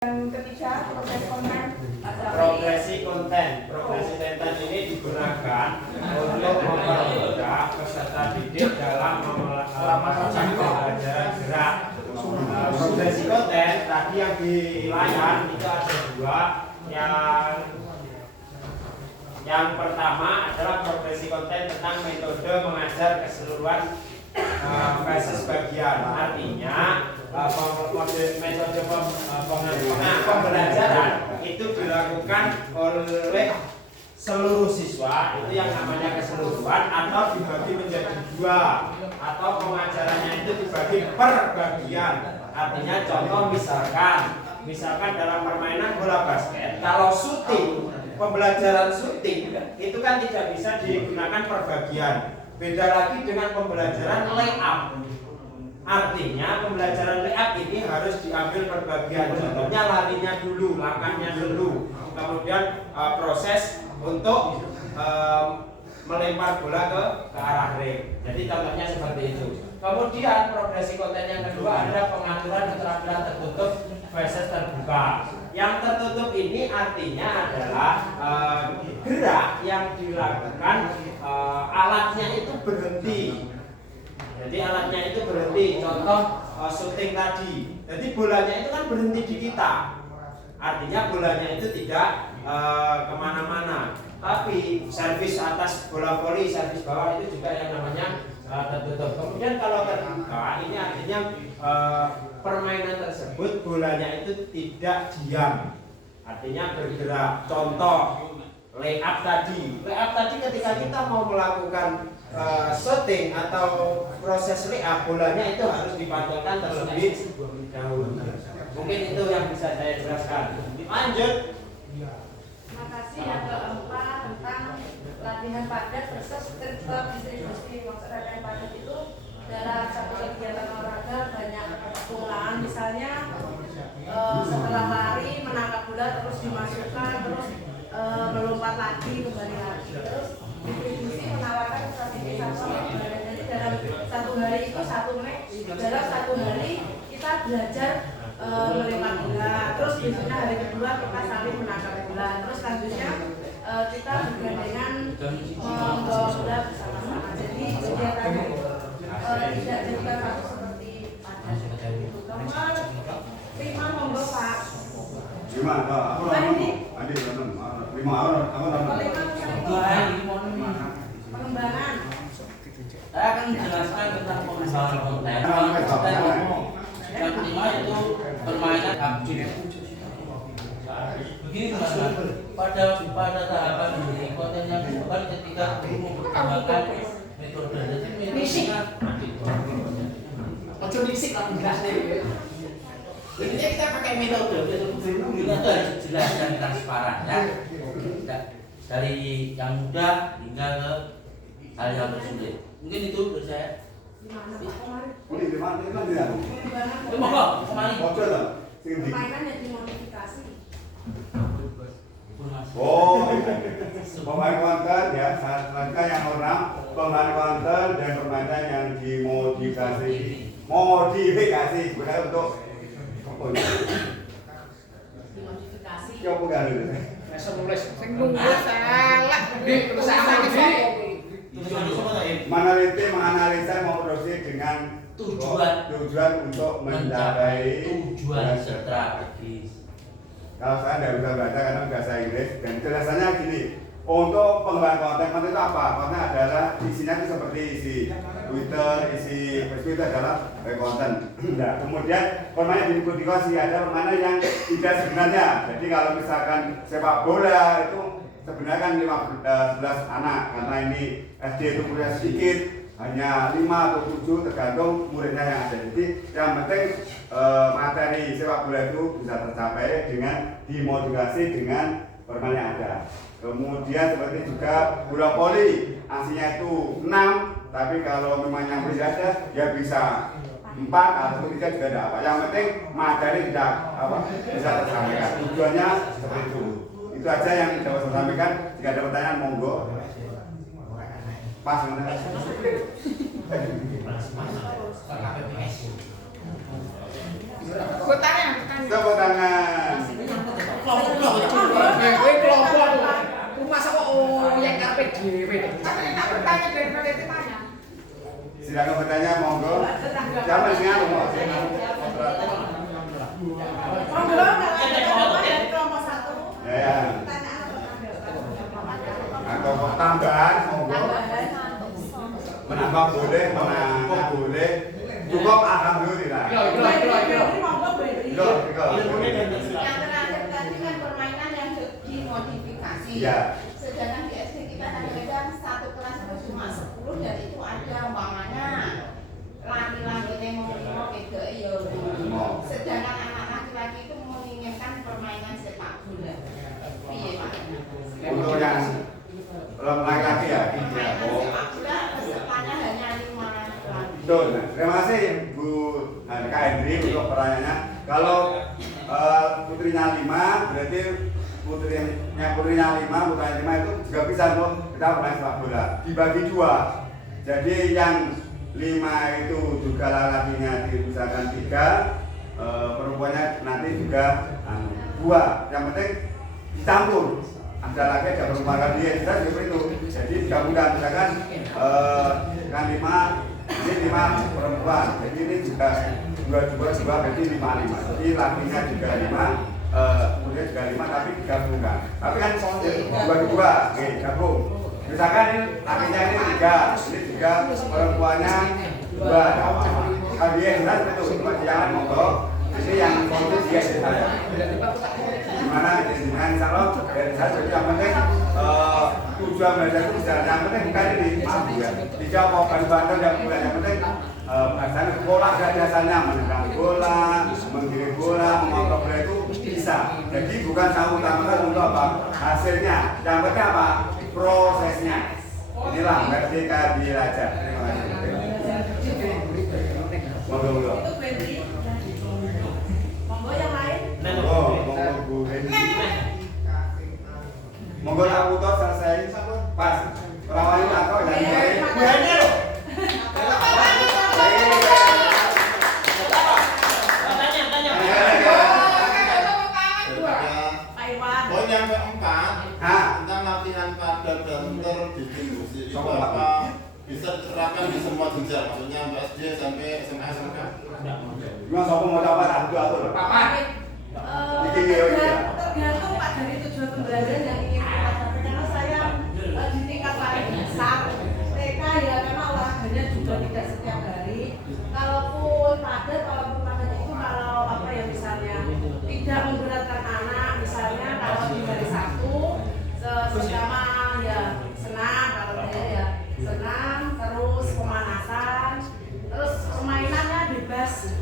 Yang ketiga, proses konten. Progresi konten. Progresi konten ini digunakan untuk mempermudah peserta didik dalam melakukan pembelajaran gerak. Progresi konten tadi yang di layar itu ada dua. Yang pertama adalah progresi konten tentang metode mengajar keseluruhan basis bagian. Artinya metode pembelajaran itu dilakukan oleh seluruh siswa, itu yang namanya keseluruhan, atau dibagi menjadi dua, atau pengajarannya itu dibagi per bagian. Artinya contoh misalkan dalam permainan bola basket, kalau syuting, pembelajaran syuting itu kan tidak bisa digunakan per bagian. Beda lagi dengan pembelajaran layup. Artinya pembelajaran layup ini harus diambil per bagian. Contohnya larinya dulu, langkahnya dulu, kemudian proses untuk melempar bola ke arah ring. Jadi contohnya seperti itu. Kemudian progresi konten yang kedua adalah pengaturan keterampilan tertutup versus terbuka. Yang tertutup ini artinya adalah gerak yang dilakukan alatnya itu berhenti. Jadi alatnya itu berhenti. Contoh syuting tadi. Jadi bolanya itu kan berhenti di kita. Artinya bolanya itu tidak kemana-mana. Tapi servis atas bola voli, servis bawah itu juga yang namanya tertutup. Kemudian kalau terbuka ini artinya permainan tersebut bolanya itu tidak diam, artinya bergerak. Contoh layup tadi. Layup tadi ketika kita mau melakukan shooting atau proses layup, bolanya itu harus dipantulkan terlebih dahulu. Mungkin itu yang bisa saya jelaskan. Lanjut. Terima kasih. Yang keempat tentang latihan padat versus terdistribusi. Maksud latihan padat itu dalam satu kegiatan olahraga banyak pengulangan, misalnya setelah lari menangkap bola terus dimasukkan, terus melompat lagi, kembali lagi. Terus distribusi menawarkan strategi satu menit. Jadi dalam satu hari itu dalam satu hari kita belajar melempar bola. Terus biasanya hari kedua kita saling menangkap bola. Terus selanjutnya kita bergandengan membawa bola bersama-sama. Jadi kegiatannya itu tidak jadikan satu seperti pada itu. Nomor 5 monggo Pak. 5 Pak. Adik 5 pengembangan. Saya akan menjelaskan tentang pengembangan konten. Yang kelima itu permainan aktif. Begini Mas, pada tahapan ini konten yang dibuat ketika guru memperkembangkan metode. Jadi Ojo enggak deh. ini kita pakai metode guru itu harus jelas dan transparan ya. Dari yang mudah hingga ke hal yang tersulit. Mungkin itu dari saya. Ini di mana dia? Monggo, kembali. Ojo lah. Sing di. Permainan yang dimodifikasi. Oh, pemain konten ya, selanjutnya yang orang pemain konten dan permainan yang dimodifikasi, bukan untuk Dimodifikasi. ya bukan itu. Sing nunggu salah di perusahaan iki. Menganalisa memproduksi dengan tujuan untuk mencapai tujuan strategis. Kalau saya tidak bisa baca karena bahasa Inggris, dan jelasannya gini, untuk pengembangan konten itu apa? Konten adalah isinya itu seperti isi Twitter, isi Facebook itu adalah konten. Nah, kemudian permainan dimodifikasi, ada permainan yang tidak sebenarnya. Jadi kalau misalkan sepak bola itu sebenarnya kan 11 anak, karena ini SD itu muridnya sedikit, hanya 5 atau 7 tergantung muridnya yang ada. Jadi yang penting materi sepak bola itu bisa tercapai dengan dimodifikasi dengan permainan yang ada. Kemudian seperti juga bola voli, aslinya itu 6, tapi kalau memang yang bisa ada ya bisa 4 atau 3 juga ada apa. Yang penting materi tidak bisa tersampaikan. Tujuannya seperti itu. Itu aja yang dapat saya sampaikan. Jika ada pertanyaan monggo. Pas mana? Tepuk tangan. Tepuk tangan. Ada yang bertanya monggo. Siapa sih yang mau? Monggo, dari kelompok 1. Ya. Atau tambahan monggo. Menambah boleh, menambah boleh. Cukup alhamdulillah. Yang terakhir tadi kan permainan yang dimodifikasi. Iya. Sedangkan di SD kita kadang-kadang satu kelas itu cuma 10 dan itu ada umpamanya laki-laki yang mau beda ya. Sedangkan anak laki-laki itu menginginkan permainan sepak bola. Iya Pak. Untuk yang laki-laki ya. Permainan sepak bola pesertanya hanya 5 laki. Betul. Nah, terima kasih Bu Kak Hendri untuk pertanyaannya. Kalau putrinya 5 berarti putrinya 5, putranya 5 itu juga bisa untuk kita bermain sepak bola. Dibagi 2. Jadi yang 5 itu juga laki-lakinya misalkan 3, perempuannya nanti juga 2. Yang penting dicampur. Ada laki ada perempuan kan dia seperti itu. Jadi digabungkan misalkan kan 5 ini 5 perempuan. Jadi ini juga 2 berarti 5. Jadi lakinya juga 5, kemudian juga 5 tapi digabungkan. Tapi kan bagi 2, oke gabung. Misalkan ini lakinya ini 3, ini juga perempuannya 2. Kalau dia jelas betul, jangan monggo. Ini yang fokus dia di saya. Gimana dengan insya Allah dari saya jadi yang penting tujuan belajar itu bisa yang penting bukan ini maaf ya dijawab bantu yang penting bahasanya bola ada dasarnya menendang bola, menggiring bola, mengontrol bola itu bisa. Jadi bukan saya utamakan untuk apa hasilnya, yang penting apa prosesnya. Inilah Merdeka Belajar. Terima kasih. Monggo. Monggo yang lain. Monggo Bu Hendy. Monggo tak putus selesai pas. Perawan atau yang lain. Bu Hendy loh. Poin yang keempat tentang latihan kader dan terdistribusi itu apa bisa diterapkan di semua jenjang, maksudnya SD sampai SMA SMK. Cuma sopo mau dapat satu. Papat.